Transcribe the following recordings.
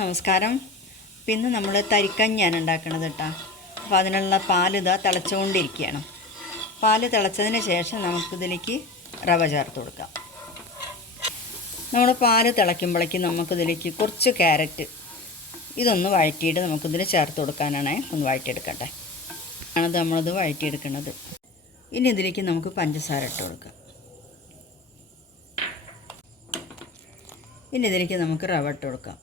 നമസ്കാരം. പിന്നെ നമ്മൾ തരിക്കഞ്ഞാണ് ഉണ്ടാക്കുന്നത് കേട്ടോ. അപ്പോൾ അതിനുള്ള പാൽ ഇതാ തിളച്ചുകൊണ്ടിരിക്കുകയാണ്. പാൽ തിളച്ചതിന് ശേഷം നമുക്കിതിലേക്ക് റവ ചേർത്ത് കൊടുക്കാം. നമ്മൾ പാൽ തിളയ്ക്കുമ്പോഴേക്കും നമുക്കിതിലേക്ക് കുറച്ച് ക്യാരറ്റ് ഇതൊന്ന് വഴറ്റിയിട്ട് നമുക്കിതിൽ ചേർത്ത് കൊടുക്കാനാണ് ഒന്ന് വഴറ്റിയെടുക്കട്ടെ. ആണത് നമ്മളത് വഴറ്റിയെടുക്കുന്നത് ഇനി ഇതിലേക്ക് നമുക്ക് പഞ്ചസാര ഇട്ട് കൊടുക്കാം. ഇനി ഇതിലേക്ക് നമുക്ക് റവ ഇട്ട് കൊടുക്കാം.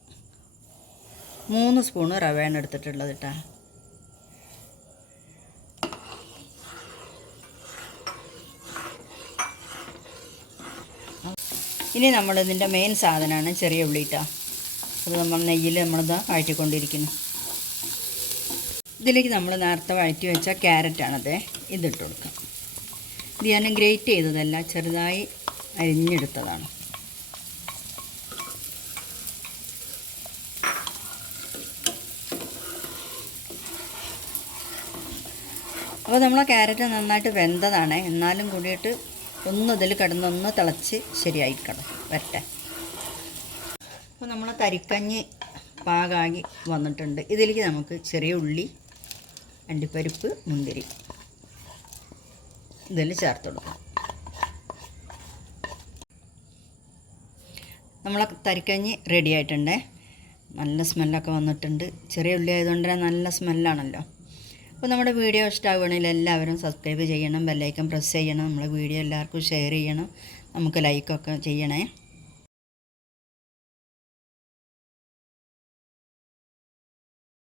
മൂന്ന് സ്പൂണ് റവയാണ് എടുത്തിട്ടുള്ളത് കേട്ടോ ഇനി നമ്മൾ നമ്മളിതിന്റെ മെയിൻ സാധനമാണ് ചെറിയ ഉള്ളി കേട്ടോ അത് നമ്മൾ നെയ്യിൽ നമ്മളിത് വഴറ്റിക്കൊണ്ടിരിക്കുന്നു. ഇതിലേക്ക് നമ്മൾ നേരത്തെ വഴറ്റി വെച്ച ക്യാരറ്റാണത് ഇതിട്ട് കൊടുക്കാം. ഇത് ഞാൻ ഗ്രേറ്റ് ചെയ്തതല്ല ചെറുതായി അരിഞ്ഞെടുത്തതാണ്. അപ്പോൾ നമ്മൾ ക്യാരറ്റ് നന്നായിട്ട് വെന്തതാണ്. എന്നാലും കൂടിയിട്ട് ഒന്ന് ഇതിൽ കിടന്നൊന്ന് തിളച്ച് ശരിയായിക്കണം വരട്ടെ. അപ്പോൾ നമ്മൾ തരിക്കഞ്ഞ് പാകാകി വന്നിട്ടുണ്ട്. ഇതിലേക്ക് നമുക്ക് ചെറിയ ഉള്ളി അണ്ടിപ്പരിപ്പ് മുന്തിരി ഇതിൽ ചേർത്ത് കൊടുക്കാം. നമ്മളെ തരിക്കഞ്ഞ് റെഡി ആയിട്ടുണ്ടേ. നല്ല സ്മെല്ലൊക്കെ വന്നിട്ടുണ്ട്. ചെറിയ ഉള്ളി ആയതുകൊണ്ട് നല്ല സ്മെല്ലാണല്ലോ അപ്പോൾ നമ്മുടെ വീഡിയോ ഇഷ്ടമാവുകയാണെങ്കിൽ എല്ലാവരും സബ്സ്ക്രൈബ് ചെയ്യണം ബെല്ലൈക്കൺ പ്രസ് ചെയ്യണം നമ്മളെ വീഡിയോ എല്ലാവർക്കും ഷെയർ ചെയ്യണം. നമുക്ക് ലൈക്കൊക്കെ ചെയ്യണേ.